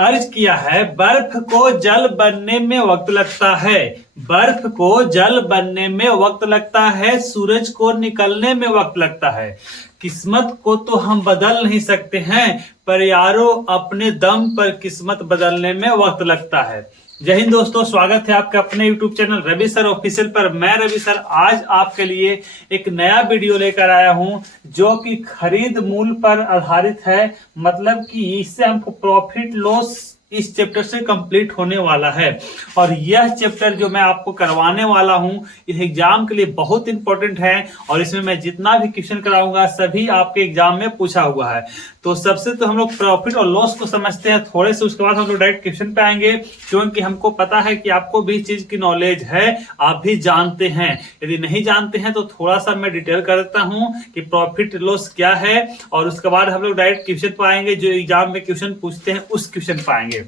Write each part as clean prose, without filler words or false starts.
अर्ज किया है, बर्फ को जल बनने में वक्त लगता है, बर्फ को जल बनने में वक्त लगता है, सूरज को निकलने में वक्त लगता है। किस्मत को तो हम बदल नहीं सकते हैं, पर यारो अपने दम पर किस्मत बदलने में वक्त लगता है। जय हिंद दोस्तों, स्वागत है आपके अपने YouTube channel Ravi sir official पर। मैं रवि सर आज आपके लिए एक नया वीडियो लेकर आया हूं जो कि खरीद मूल्य पर आधारित है। मतलब कि इससे हमको प्रॉफिट लॉस इस चैप्टर से कंप्लीट होने वाला है। और यह चैप्टर जो मैं आपको करवाने वाला हूं इस एग्जाम के लिए बहुत इंपॉर्टेंट है और इसमें मैं जितना भी क्वेश्चन कराऊंगा सभी आपके एग्जाम में पूछा हुआ है। तो सबसे तो हम लोग प्रॉफिट और लॉस को समझते हैं थोड़े से, उसके बाद हम लोग डायरेक्ट क्वेश्चन पे आएंगे, क्योंकि हमको पता है कि आपको भी चीज की नॉलेज है, आप भी जानते हैं। यदि नहीं जानते हैं तो थोड़ा सा मैं डिटेल कर देता हूं कि प्रॉफिट लॉस क्या है, और उसके बाद हम लोग डायरेक्ट क्वेश्चन पे आएंगे, जो एग्जाम में क्वेश्चन पूछते हैं उस क्वेश्चन पे आएंगे।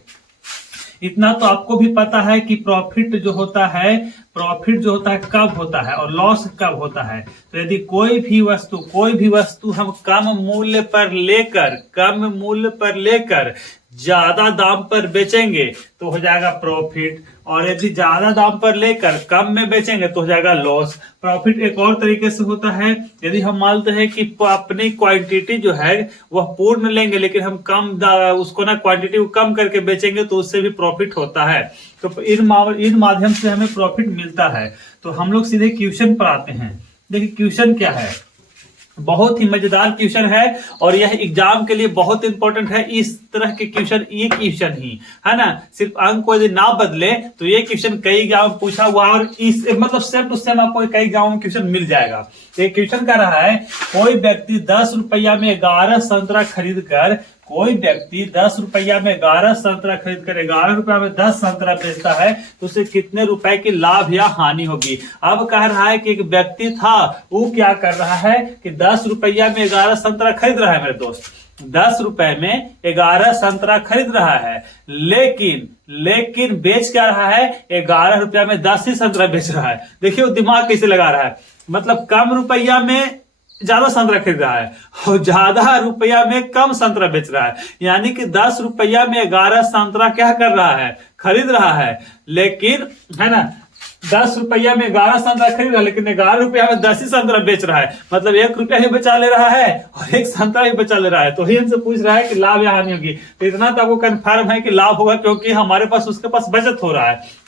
इतना तो आपको भी पता है कि प्रॉफिट जो होता है कब होता है और लॉस कब होता है। तो यदि कोई भी वस्तु हम कम मूल्य पर लेकर ज्यादा दाम पर बेचेंगे तो हो जाएगा प्रॉफिट, और यदि ज्यादा दाम पर लेकर कम में बेचेंगे तो हो जाएगा लॉस। प्रॉफिट एक और तरीके से होता है, यदि हम मानते हैं कि अपनी क्वांटिटी जो है वह पूर्ण लेंगे लेकिन हम कम उसको ना क्वांटिटी को कम करके बेचेंगे तो उससे भी प्रॉफिट होता है। तो इन माध्यम से हमें प्रॉफिट मिलता है। तो हम लोग सीधे क्वेश्चन पर आते हैं। देखिए क्वेश्चन क्या है, बहुत ही मजेदार क्वेश्चन है और यह एग्जाम के लिए बहुत इंपॉर्टेंट है। इस तरह के क्वेश्चन, ये क्वेश्चन ही है ना, सिर्फ अंक को यदि ना बदले तो ये क्वेश्चन कई एग्जाम में पूछा हुआ और इस मतलब सेम टू सेम आपको कई एग्जाम में क्वेश्चन मिल जाएगा। ये क्वेश्चन कर रहा है, कोई व्यक्ति 10 रुपया में 11 संतरा खरीद कर 11 रुपया में 10 संतरा बेचता है तो उसे कितने रुपए की लाभ या हानि होगी। अब कह रहा है कि एक व्यक्ति था, वो क्या कर रहा है कि 10 रुपया में 11 संतरा खरीद रहा है। मेरे दोस्त 10 रुपए में 11 संतरा खरीद रहा है, लेकिन बेच क्या रहा है, 11 रुपया में 10 ही संतरा बेच रहा है। देखिए वो दिमाग कैसे लगा रहा है, मतलब कम रुपया में ज्यादा संतरा खरीद रहा है और ज्यादा रुपया में कम संतरा बेच रहा है। यानी कि 10 रुपया में 11 संतरा क्या कर रहा है, खरीद रहा है, लेकिन है ना 10 रुपया में 11 संतरा खरीद रहा है लेकिन 11 रुपया में 10 ही संतरा बेच रहा है। मतलब 1 रुपया ही बचा ले रहा है और 1 संतरा ही बचा ले रहा है। तो ही हमसे पूछ रहा है कि लाभ या हानि होगी। तो इतना तो आपको कंफर्म है कि लाभ होगा, क्योंकि हमारे पास उसके पास बचत हो रहा है।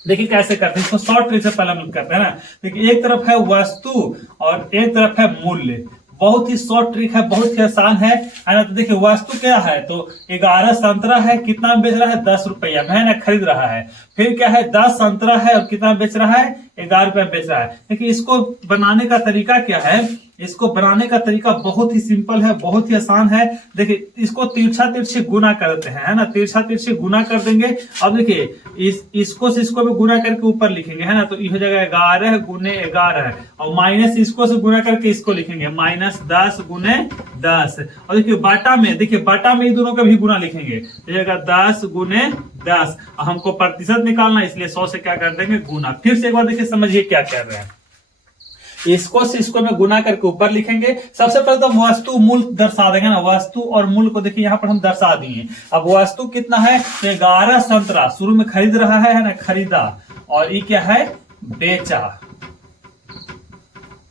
देखिए कैसे करते हैं इसको, शॉर्ट ट्रिक से पहले हम लोग करते हैं ना। देखिए एक तरफ है वस्तु और एक तरफ है मूल्य। बहुत ही शॉर्ट ट्रिक है, बहुत ही आसान है ना। तो देखिए वस्तु क्या है, तो 11 संतरा है, कितना बेच रहा है 10 रुपया में, है ना, खरीद रहा है। फिर क्या है 10 संतरा है और कितना बेच रहा है 11 रुपया बेच रहा है। देखिए इसको बनाने का तरीका क्या है, इसको बनाने का तरीका बहुत ही सिंपल है, बहुत ही आसान है। देखिए इसको तिरछे गुना करते हैं, है ना, तिरछे गुना कर देंगे। अब देखिए इसको से इसको भी गुना करके ऊपर लिखेंगे, है ना, तो ये हो जाएगा 11 गुने 11 और माइनस इसको से गुना करके इसको लिखेंगे -10 गुने 10। और देखिए बाटा में ये दोनों का भी गुना लिखेंगे, तो जाएगा 10 गुने 10। हमको प्रतिशत निकालना है इसलिए 100 से क्या कर देंगे गुना। फिर से एक बार देखिए समझिए क्या कर रहे हैं, इसको से इसको में गुना करके ऊपर लिखेंगे। सबसे पहले तो वस्तु मूल्य दर्शा देंगे ना, वस्तु और मूल्य को देखिए यहाँ पर हम दर्शा दिए। अब वस्तु कितना है, तो 11 संतरा शुरू में खरीद रहा है ना, खरीदा, और ये क्या है बेचा।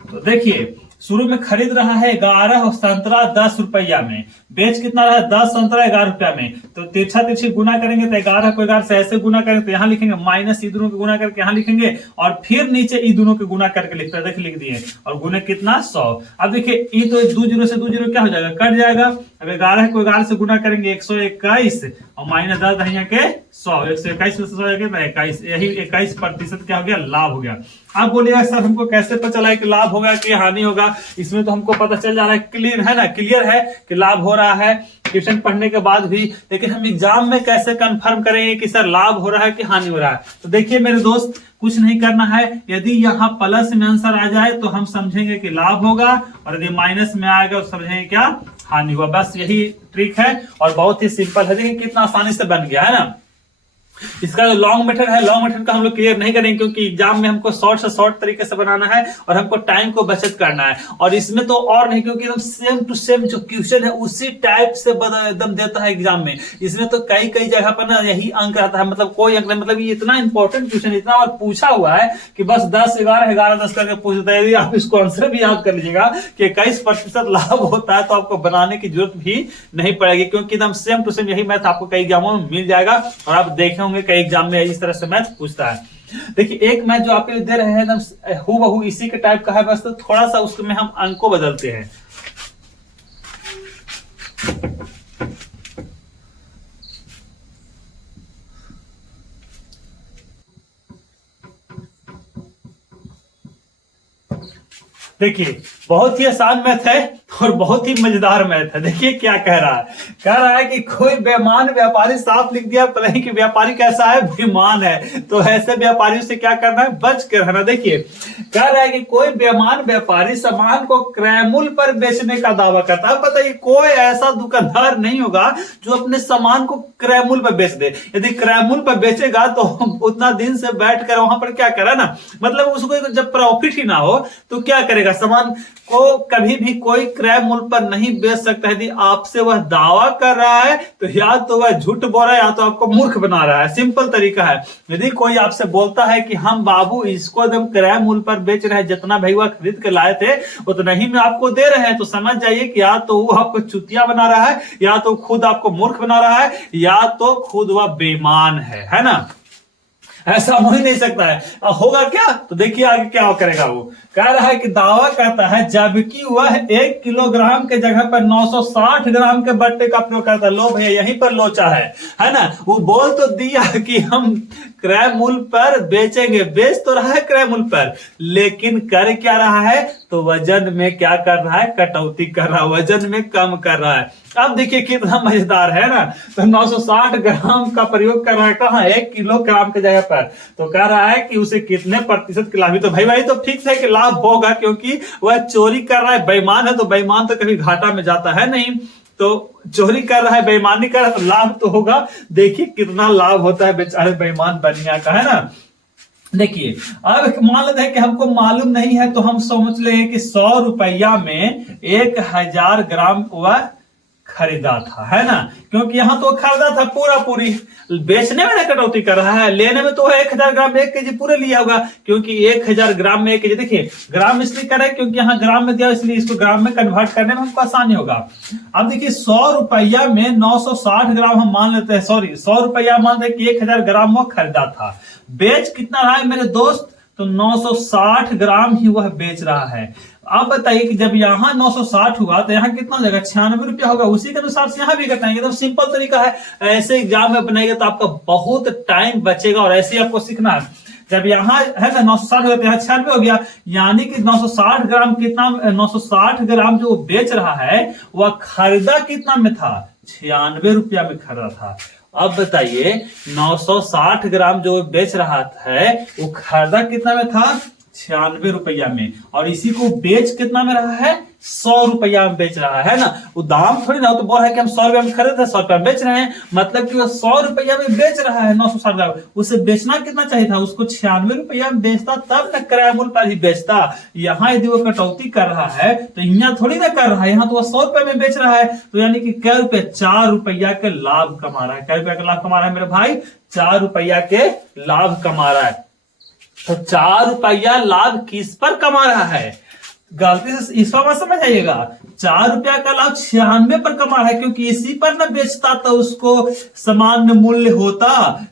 तो देखिए शुरू में खरीद रहा है 11 संतरा 10 रुपया में, बेच कितना रहा है 10 संतरा 11 रुपया में। तो तिरछी गुना करेंगे तो 11 को 11 से ऐसे गुना करेंगे तो यहाँ लिखेंगे, माइनस ई दोनों के गुना करके यहाँ लिखेंगे और फिर नीचे ई दोनों के गुना करके लिखते हैं। देखिए लिख दिए और गुने कितना 100। अब देखिए ई तो 2 जीरो से 2 जीरो क्या हो जाएगा, कट जाएगा। अब 11 को 11 से गुना करेंगे 121 और माइनस 10 के 100, 121 में 100 21, यही 21% क्या हो गया, लाभ हो गया। आप बोलिएगा सर हमको कैसे पता चला है कि लाभ होगा कि हानि होगा। इसमें तो हमको पता चल जा रहा है, क्लियर है ना, क्लियर है कि लाभ हो रहा है क्वेश्चन पढ़ने के बाद भी। लेकिन हम एग्जाम में कैसे कंफर्म करेंगे कि सर लाभ हो रहा है कि हानि हो रहा है। तो देखिए मेरे दोस्त कुछ नहीं करना है, यदि यहाँ प्लस में आंसर आ जाए तो हम समझेंगे कि लाभ होगा, और यदि माइनस में आएगा तो समझेंगे क्या हानि हुआ। बस यही ट्रिक है और बहुत ही सिंपल है। देखिए कितना आसानी से बन गया है ना। इसका जो लॉन्ग मेथड है, लॉन्ग मेथड का हम लोग क्लियर नहीं करेंगे क्योंकि एग्जाम में हमको शॉर्ट से शॉर्ट तरीके से बनाना है और हमको टाइम को बचत करना है। और इसमें तो और नहीं, क्योंकि एकदम सेम टू सेम जो क्वेश्चन है उसी टाइप से एकदम देता है एग्जाम में। इसमें तो कई कई जगह पर ना यही अंक रहता है, मतलब कोई अंक नहीं, मतलब ये इतना इंपॉर्टेंट क्वेश्चन इतना और पूछा हुआ है कि बस 10 11 11 10 करके पूछता है। यदि आप इसको आंसर भी याद कर लीजिएगा कि 21% लाभ होता है तो आपको बनाने की जरूरत भी नहीं पड़ेगी, क्योंकि एकदम सेम टू सेम यही मैथ आपको कई एग्जामों में मिल जाएगा। और आप देखे होंगे कई एग्जाम में इस तरह से मैथ पूछता है। देखिए एक मैथ जो आपके लिए दे रहे हैं एकदम हूबहू इसी के टाइप का है, बस तो थोड़ा सा उसमें हम अंक को बदलते हैं। देखिए बहुत ही आसान मैथ है और बहुत ही मजेदार मैथ है। देखिए क्या कह रहा है कि कोई बेईमान व्यापारी, साफ लिख दिया नहीं कि व्यापारी कैसा है, बेईमान है, तो ऐसे व्यापारियों से क्या करना है, बच के रहना। देखिए कह रहा है कि कोई बेईमान व्यापारी सामान को क्रय मूल्य पर बेचने का दावा करता है। बताइए कोई ऐसा दुकानदार नहीं होगा जो अपने सामान को क्रय मूल्य पर बेच दे। यदि क्रय मूल्य पर बेचेगा तो उतना दिन से बैठ कर वहां पर क्या करा ना, मतलब उसको जब प्रॉफिट ही ना हो तो क्या करेगा, सामान को कभी भी कोई क्रय मूल्य पर नहीं बेच सकता। यदि आपसे वह दावा कर रहा है तो या तो वह झूठ बोल रहा है या तो आपको मूर्ख बना रहा है। सिंपल तरीका है। यदि कोई आपसे बोलता है कि हम बाबू इसको एकदम क्रय मूल्य पर बेच रहे हैं, जितना भाई वह खरीद के लाए थे उतना ही में आपको दे रहे हैं, तो समझ जाइए कि या तो वो आपको चुतिया बना रहा है, या तो खुद आपको मूर्ख बना रहा है, या तो खुद वह बेईमान है ना। ऐसा हो ही नहीं सकता है। होगा क्या, तो देखिए आगे क्या करेगा। वो कह रहा है कि दावा करता है जबकि वह 1 किलोग्राम के जगह पर 960 ग्राम के बट्टे का प्रयोग करता है। लो भैया यहीं पर लोचा है ना। वो बोल तो दिया कि हम क्रय मूल्य पर बेचेंगे, बेच तो रहा है क्रय मूल्य पर, लेकिन कर क्या रहा है, तो वजन में क्या कर रहा है, कटौती कर रहा है, वजन में कम कर रहा है। अब देखिए कितना मजेदार है ना। तो 960 ग्राम का प्रयोग कर रहा है कहाँ, 1 किलोग्राम के जगह पर, तो कह रहा है कि उसे कितने प्रतिशत के लाभ। तो भाई तो फिक्स है कि लाभ होगा, क्योंकि वह चोरी कर रहा है, बेईमान है, तो बेईमान तो कभी घाटा में जाता है नहीं, तो चोरी कर रहा है, बेईमानी कर रहा है, तो लाभ तो होगा। देखिए कितना लाभ होता है बेचारे बेईमान बनिया का, है ना। देखिए अब मान लेते हैं कि हमको मालूम नहीं है, तो हम समझ लेंगे कि 100 रुपया में 1000 ग्राम वह खरीदा था, है ना, क्योंकि यहां तो खरीदा था पूरी, बेचने में ना कटौती कर रहा है, लेने में तो 1000 ग्राम में 1 केजी पूरे लिया होगा, क्योंकि 1000 ग्राम में 1 केजी। देखिए ग्राम इसलिए करें क्योंकि यहाँ ग्राम में दिया, इसलिए इसको ग्राम में कन्वर्ट करने में हमको आसानी होगा। अब देखिए 100 रुपया में 960 ग्राम हम मान लेते हैं, 100 रुपया मान लेते हैं कि 1000 ग्राम वो खरीदा था। बेच कितना रहा है मेरे दोस्त, तो 960 ग्राम ही वह बेच रहा है। आप बताइए कि जब यहाँ 960 हुआ तो यहाँ कितना हो जाएगा, 96 रुपया होगा। उसी के अनुसार से यहाँ भी घटाएंगे। तो सिंपल तरीका है, ऐसे एग्जाम में बनाएंगे तो आपका बहुत टाइम बचेगा और ऐसे आपको सीखना है। जब यहाँ है ना 960 हो गया तो यहाँ 96 हो गया, यानी कि 960 ग्राम कितना, 960 ग्राम जो बेच रहा है वह खरीदा कितना में था, 96 रुपया में खरीदा था। अब बताइए 960 ग्राम जो बेच रहा है वो खरीदा कितना में था, 96 रुपया में, और इसी को बेच कितना में रहा है, 100 रुपया में बेच रहा है ना। वो दाम थोड़ी ना, तो बोल रहा है कि हम 100 रुपया में खरीदे थे, 100 रुपया में बेच रहे हैं, मतलब कि वो 100 रुपया में बेच रहा है 960 ग्राम। उसे बेचना कितना चाहिए था, उसको 96 रुपया में बेचता, तब न क्रय मूल्य पर ही बेचता। यहाँ यदि वो कटौती कर रहा है तो यहाँ थोड़ी ना कर रहा है, यहाँ तो वो 100 रुपया में बेच रहा है, तो यानी कि क्या रुपये, 4 रुपया के लाभ कमा रहा है। क्या रुपया का लाभ कमा रहा है मेरे भाई, 4 रुपया के लाभ कमा रहा है। तो 4 रुपया लाभ किस पर कमा रहा है, गलती से इस पर मत समझ आइएगा। 4 रुपया का लाभ 96 पर कमा रहा है, क्योंकि इसी पर न बेचता तो उसको समान में मूल्य होता,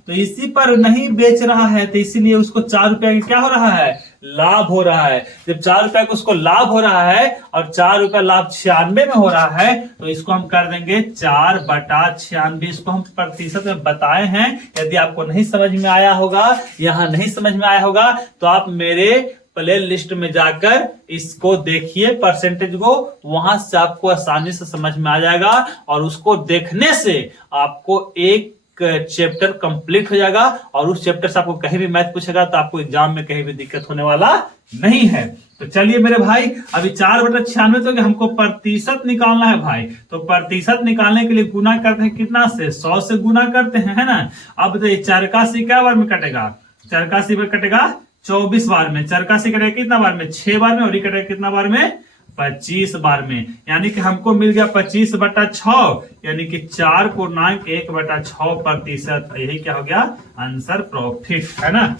तो इसी पर नहीं बेच रहा है, तो इसीलिए उसको 4 रुपया का क्या हो रहा है, लाभ हो रहा है। जब 4 रुपया को उसको लाभ हो रहा है और 4 रुपया लाभ 96 में हो रहा है, तो इसको हम कर देंगे 4/96। इसको हम प्रतिशत में बताए हैं। यदि आपको नहीं समझ में आया होगा, यहाँ नहीं समझ में आया होगा, तो आप मेरे प्ले लिस्ट में जाकर इसको देखिए, परसेंटेज को, वहां से आपको आसानी से समझ में आ जाएगा। और उसको देखने से आपको एक चैप्टर कंप्लीट हो जाएगा और उस चैप्टर से आपको कहीं भी मैथ पूछेगा तो आपको एग्जाम में कहीं भी दिक्कत होने वाला नहीं है। तो चलिए मेरे भाई, अभी 4/96 तो हमको प्रतिशत निकालना है भाई। तो प्रतिशत निकालने के लिए गुना करते हैं कितना से, 100 से गुना करते हैं, है ना। अब तो 4 का 80 क्या बार में कटेगा, 4 का 80 में कटेगा 24 बार में, 4 का 80 कटेगा कितना बार में, 6 बार में, और ये कटेगा कितना बार में, 25 बार में। यानी कि हमको मिल गया 25/6, यानी कि 4/1/6%। यही क्या हो गया आंसर, प्रॉफिट, है ना।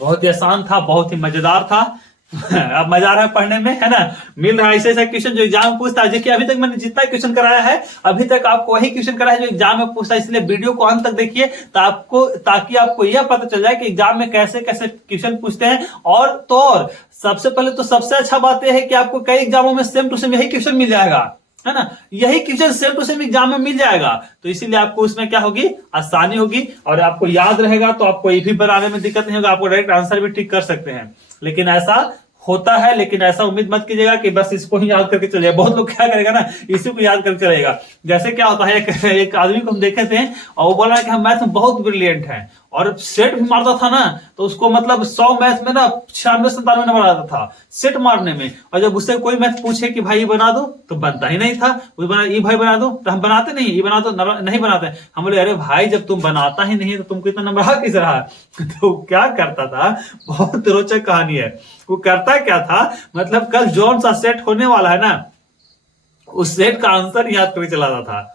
बहुत ही आसान था, बहुत ही मजेदार था। अब मजा आ रहा है पढ़ने में, है ना। मिल रहा है ऐसे ऐसा क्वेश्चन जो एग्जाम में पूछता है। देखिए अभी तक मैंने जितना क्वेश्चन कराया है अभी तक आपको वही क्वेश्चन कराया है जो एग्जाम में पूछता है, इसलिए वीडियो को अंत तक देखिए ताकि आपको यह पता चल जाए कि एग्जाम में कैसे कैसे क्वेश्चन पूछते हैं। और तो और सबसे पहले तो सबसे अच्छा बात यह है कि आपको कई एग्जामों में सेम टू सेम यही क्वेश्चन मिल जाएगा, है ना। यही question same to same exam में मिल जाएगा, तो इसीलिए आपको उसमें क्या होगी, आसानी होगी और आपको याद रहेगा। तो आपको ये भी बनाने में दिक्कत नहीं होगा, आपको डायरेक्ट आंसर भी ठीक कर सकते हैं। लेकिन ऐसा होता है, लेकिन ऐसा उम्मीद मत कीजिएगा कि बस इसको ही याद करके चलिए। बहुत लोग क्या करेगा ना, इसी को याद करके चलेगा। जैसे क्या होता है, एक आदमी को हम देखे थे और वो बोल रहा है कि हम मैथ में बहुत ब्रिलियंट हैं और सेट भी मारता था ना, तो उसको मतलब 100 मैथ में ना 96-97 नंबर आता था सेट मारने में। और जब उससे कोई मैथ पूछे कि भाई ये बना दो तो बनता ही नहीं था। ये भाई बना दो तो हम बनाते नहीं, ये बना दो नहीं बनाते। हम बोले अरे भाई जब तुम बनाता ही नहीं तो तुमको इतना नंबर आ किस रहा। तो क्या करता था, बहुत रोचक कहानी है। वो करता क्या था, मतलब कल जौन सा सेट होने वाला है ना, उस सेट का आंसर याद करके चलाता था।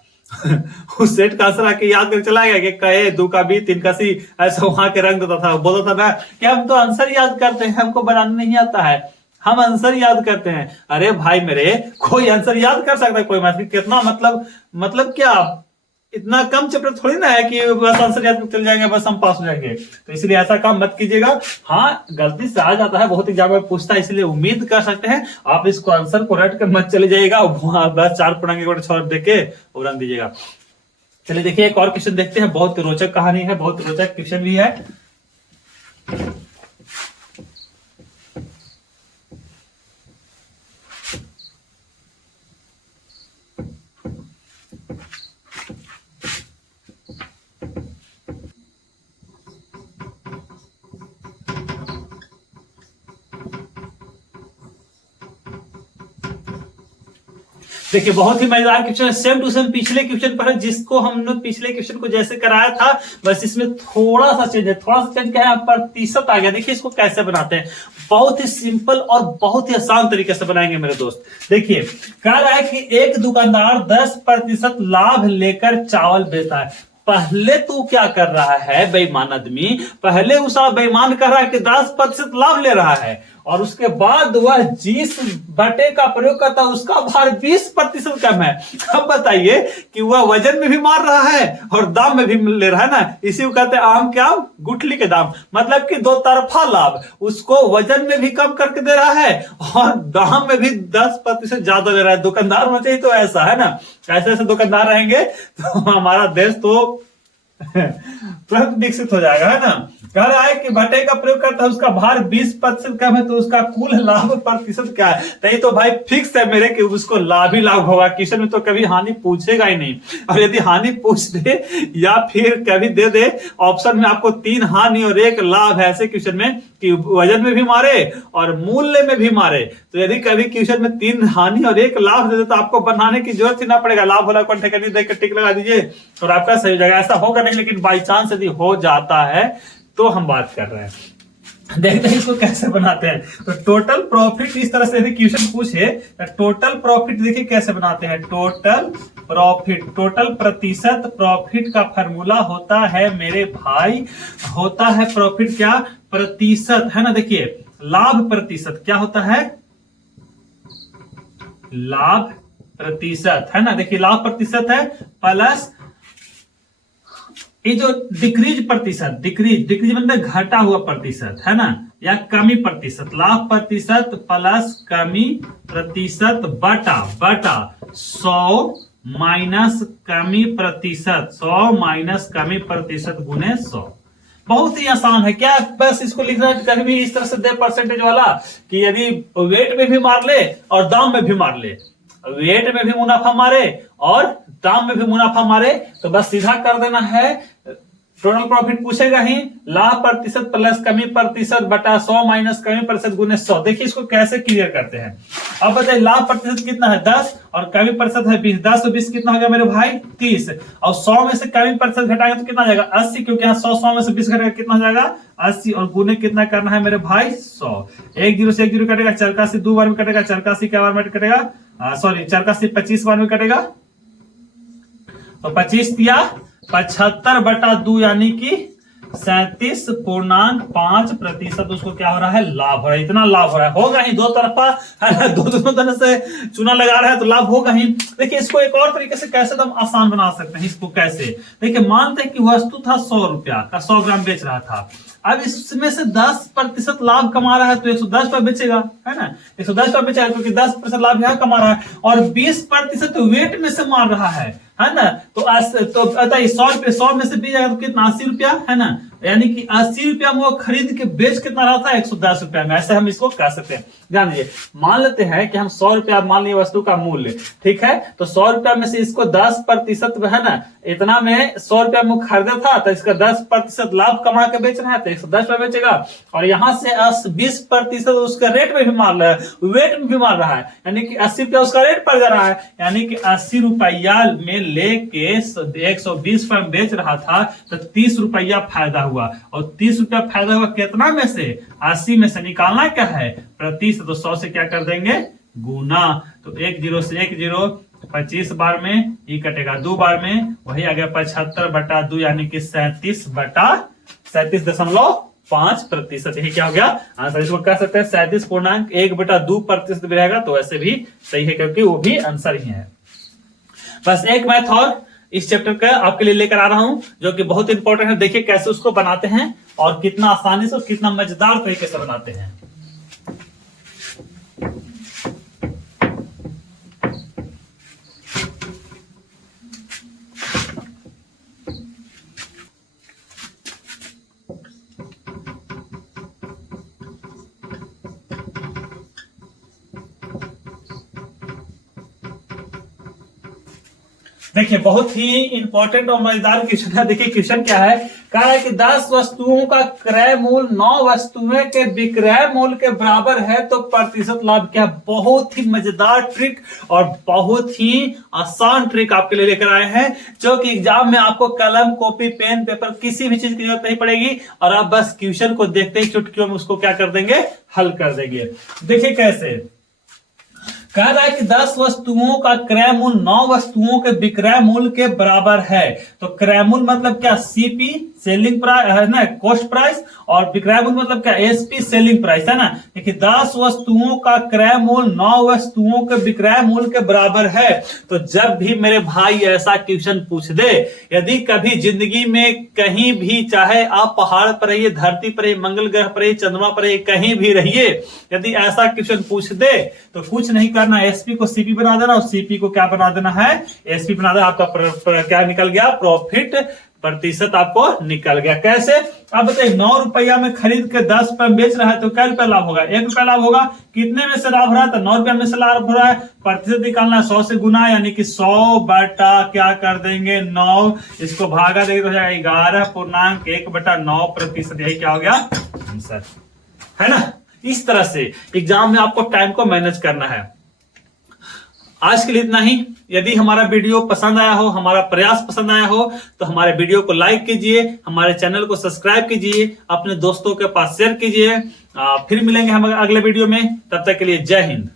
उस सेट का आंसर आके याद करके चला गया कि कहे 2 का 20 3 का 80 ऐसा वहां के रंग देता था। बोलता था ना कि हम तो आंसर याद करते हैं, हमको बनाना नहीं आता है, हम आंसर याद करते हैं। अरे भाई मेरे, कोई आंसर याद कर सकता है कोई मैथ, कितना मतलब क्या इतना कम चैप्टर थोड़ी ना है कि बस आंसर याद चल जाएंगे बस हम पास हो जाएंगे। तो इसलिए ऐसा काम मत कीजिएगा। हाँ गलती से आ जाता है, बहुत एग्जाम में पूछता है, इसलिए उम्मीद कर सकते हैं आप इसको आंसर को रट कर मत चले जाइएगा, बस 4 पूर्णांक छोड़ देके और रन दीजिएगा। चलिए देखिए एक और क्वेश्चन देखते हैं, बहुत रोचक कहानी है, बहुत रोचक क्वेश्चन भी है। देखिए बहुत ही मजेदार क्वेश्चन, सेम टू सेम पिछले क्वेश्चन पर है, जिसको हमने पिछले क्वेश्चन को जैसे कराया था बस इसमें थोड़ा सा चेंज है। थोड़ा सा चेंज क्या है, प्रतिशत आ गया। देखिए इसको कैसे बनाते हैं, बहुत ही सिंपल और बहुत ही आसान तरीके से बनाएंगे मेरे दोस्त। देखिए कह रहा है कि एक दुकानदार 10% लाभ लेकर चावल बेचता है। पहले तो क्या कर रहा है बेईमान आदमी, पहले उसा बेईमान कर रहा है कि 10% लाभ ले रहा है और उसके बाद वह जिस बटे का प्रयोग करता है उसका भार 20% कम है। अब बताइए कि वह वजन में भी मार रहा है और दाम में भी ले रहा है ना, इसी को कहते हैं आम के आम गुठली के दाम। मतलब कि दो तरफा लाभ, उसको वजन में भी कम करके दे रहा है और दाम में भी 10% ज्यादा ले रहा है। दुकानदार होना चाहिए तो ऐसा, है ना। ऐसे ऐसे दुकानदार रहेंगे तो हमारा देश तो तुरंत विकसित हो जाएगा, है ना। कह रहा है कि बटे का प्रयोग करता है उसका भार 20% कम है, तो उसका कुल लाभ प्रतिशत क्या है। नहीं तो भाई फिक्स है मेरे कि उसको लाभ ही लाभ होगा। क्वेश्चन में तो कभी हानि पूछेगा ही नहीं, और यदि हानि पूछ दे या फिर कभी दे दे ऑप्शन में आपको 3 हानि और 1 लाभ है ऐसे क्वेश्चन में कि वजन में भी मारे और मूल्य में भी मारे। तो यदि कभी क्वेश्चन में 3 हानि और 1 लाभ दे दे तो आपको बनाने की जरूरत ही ना पड़ेगा। लाभ वाला कौन ठेका नहीं देकर टिक लगा दीजिए और आपका सही हो जाएगा। ऐसा होगा नहीं, लेकिन बाई चांस यदि हो जाता है तो हम बात कर रहे हैं। देखते हैं इसको कैसे बनाते हैं। तो टोटल प्रॉफिट इस तरह से यदि क्वेश्चन पूछे तो टोटल प्रॉफिट देखिए कैसे बनाते हैं। टोटल प्रॉफिट, टोटल प्रतिशत प्रॉफिट का फॉर्मूला होता है मेरे भाई, होता है प्रॉफिट क्या, प्रतिशत, है ना। देखिए लाभ प्रतिशत क्या होता है, लाभ प्रतिशत, है ना। देखिए लाभ प्रतिशत है प्लस ये जो डिक्रीज प्रतिशत, डिक्रीज मतलब घटा हुआ प्रतिशत, है ना, या कमी प्रतिशत। लाभ प्रतिशत प्लस कमी प्रतिशत बटा 100 माइनस कमी प्रतिशत, 100 माइनस कमी प्रतिशत गुने 100। बहुत ही आसान है क्या, बस इसको लिखना है कहीं भी इस तरह से दे परसेंटेज वाला कि यदि वेट में भी मार ले और दाम में भी मार ले, वेट में भी मुनाफा मारे और दाम में भी मुनाफा मारे, तो बस सीधा कर देना है। टोटल प्रॉफिट पूछेगा ही, लाभ प्रतिशत प्लस कमी प्रतिशत बटा 100 माइनस कमी प्रतिशत गुने 100। देखिए इसको कैसे क्लियर करते हैं। अब बताइए लाभ प्रतिशत कितना है 10 और कमी प्रतिशत है 20। 10 और 20 कितना हो गया मेरे भाई 30, और 100 में से कमी प्रतिशत घटाएंगे तो कितना आ जाएगा 80, क्योंकि यहाँ 100 में से 20 घटेगा कितना हो जाएगा 80, और गुने कितना करना है मेरे भाई 100। 1 0 से 1 0 कटेगा, चरकासी 2 बार में कटेगा, चरकासी क्या बार में कटेगा, सॉरी चरकासी 25 बार में कटेगा, तो 25 दिया 75 बटा 2 यानी कि 37.5% उसको क्या हो रहा है लाभ हो रहा है। इतना लाभ हो रहा है, होगा ही, दो तरफा दोनों तरफ से चूना लगा रहा है तो लाभ होगा ही। देखिए इसको एक और तरीके से कैसे हम आसान बना सकते हैं। इसको कैसे, देखिए मानते हैं कि वस्तु था 100 रुपया का, 100 ग्राम बेच रहा था। अब इसमें से 10% लाभ कमा रहा है तो 110 पर बेचेगा, है ना, 110 पर बेचेगा क्योंकि 10% लाभ यहाँ कमा रहा है, और 20% वेट में से मार रहा है ना। तो 100 में से 20 जाएगा तो कितना 80 रुपया, है ना, यानी कि 80 रुपया में वो खरीद के बेच कितना रहा था 110 रुपया में। ऐसे हम इसको कह सकते हैं। ध्यान दीजिए, मान लेते हैं कि हम 100 रुपया मान लिए वस्तु का मूल्य, ठीक है, तो 100 रुपया में से इसको 10% है ना, इतना में 100 रुपया में खरीदा था तो इसका 10% लाभ कमा के बेच रहा है तो 110 रुपया बेचेगा, और यहाँ से 20% उसका रेट में भी मार रहा है, वेट में भी मार रहा है, यानी कि 80 रुपया उसका रेट पड़ जा रहा है, यानी कि 80 रुपया में लेके 120 रुपया में बेच रहा था तो 30 रुपया फायदा हुआ, और 30 रुपया फायदा हुआ कितना में से 80 में से निकालना क्या है प्रतिशत, तो 100 से क्या कर देंगे गुना, तो 1 0 से 1 0, 25 बार में ये कटेगा 2 बार में, वही आ गया 75 बटा 2 यानी कि 37.5%। यही क्या हो गया आंसर। इसको कह सकते हैं 37.1/2% भी रहेगा तो ऐसे भी सही है, क्योंकि वो भी आंसर ही है। बस एक मैथ और इस चैप्टर का आपके लिए लेकर आ रहा हूं जो कि बहुत इंपॉर्टेंट है। देखिए कैसे उसको बनाते हैं और कितना आसानी से और कितना मजेदार तरीके से बनाते हैं। देखिए बहुत ही इंपॉर्टेंट और मजेदार क्वेश्चन है। देखिए क्वेश्चन क्या है, कहा है कि 10 वस्तुओं का क्रय मूल्य 9 वस्तुएं के विक्रय मूल्य के बराबर है तो प्रतिशत लाभ क्या। बहुत ही मजेदार ट्रिक और बहुत ही आसान ट्रिक आपके लिए लेकर आए हैं, जो कि एग्जाम में आपको कलम कॉपी पेन पेपर किसी भी चीज की जरूरत नहीं पड़ेगी, और आप बस क्वेश्चन को देखते ही चुटकियों में उसको क्या कर देंगे, हल कर देंगे। देखिए कैसे कह रहा है कि 10 वस्तुओं का क्रय मूल्य 9 वस्तुओं के विक्रय मूल्य के बराबर है। तो क्रय मूल्य मतलब क्या, सीपी सेलिंग प्राइस है ना, कॉस्ट प्राइस, और विक्रय मूल्य मतलब क्या, एसपी सेलिंग प्राइस, है ना। देखिए 10 वस्तुओं का क्रय मूल्य 9 वस्तुओं के विक्रय मूल्य के बराबर है। तो जब भी मेरे भाई ऐसा क्वेश्चन पूछ दे, यदि कभी जिंदगी में कहीं भी, चाहे आप पहाड़ पर रहिए, धरती पर रहिए, मंगल ग्रह पर रहिए, चंद्रमा पर रहिए, कहीं भी रहिए, यदि ऐसा क्वेश्चन पूछ दे तो कुछ नहीं करना, एसपी को सीपी बना देना और सीपी को क्या बना देना है, एसपी बना देना। आपका क्या निकल गया, प्रॉफिट प्रतिशत आपको निकल गया। कैसे, अब बताइए 9 रुपया में खरीद के 10 रुपया में बेच रहा है तो क्या रुपया लाभ होगा, 1 रुपया लाभ होगा। कितने में से लाभ हो रहा है, तो 9 रुपया में से लाभ हो रहा है। प्रतिशत निकालना है 100 से गुना, यानी कि 100 बटा क्या कर देंगे 9, इसको भागा देंगे तो हो जाएगा 11.1/9%। यही क्या हो गया आंसर, है ना। इस तरह से एग्जाम में आपको टाइम को मैनेज करना है। आज के लिए इतना ही। यदि हमारा वीडियो पसंद आया हो, हमारा प्रयास पसंद आया हो, तो हमारे वीडियो को लाइक कीजिए, हमारे चैनल को सब्सक्राइब कीजिए, अपने दोस्तों के पास शेयर कीजिए। फिर मिलेंगे हम अगले वीडियो में, तब तक के लिए जय हिंद।